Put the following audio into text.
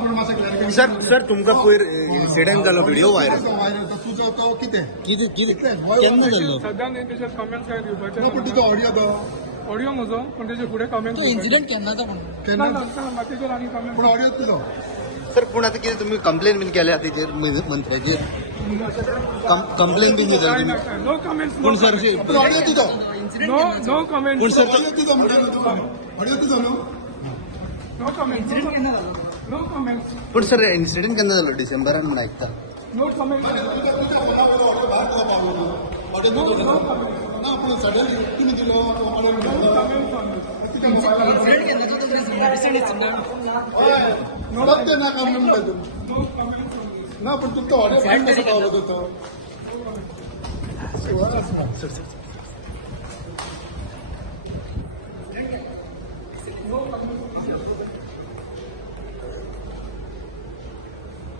पण मातशें clarification. Sir तुमका पयर इन्सिडेंट जालो व्हिडिओ व्हायरल तुजो तो कितें केन्ना जाल्लो सध्या न्ही तेचे कमेंट्स काय दिवपाचे ना पण तुजो ऑडियो तो ऑडियो म्हजो पण तेचे फुडें कमेंट इन्सिडेंट केन्नाचो केन्ना बाकीचेर आनी कमेंट पण ऑडियो तुजो सर पूण आतां कितें तुमी कंप्लेन बीन केल्या तेचेर मंत्र्याचेर कंप्लेन बीन दिता तुमी नो कमेंट्स पूण सर पण ऑडियो तुजो नो कमेंट पूण सर ऑडियो तुजो म्हणटा ऑडियो तुजो न्हू नो कमेंट नो कमेंट पूण सर इन्सिडेंट केन्ना जालो डिसेंबरान म्हण आयकता नो कमेंट ना पण सडनली तुमी दिलो ऑडियो इन्सिडेंट केन्नाचो तो रिसेंट इन्सिडेंट सत्य ना काम म्हणटा तूं नो कमेंट ना पण तुमचो ऑडियो कसो पावलो तो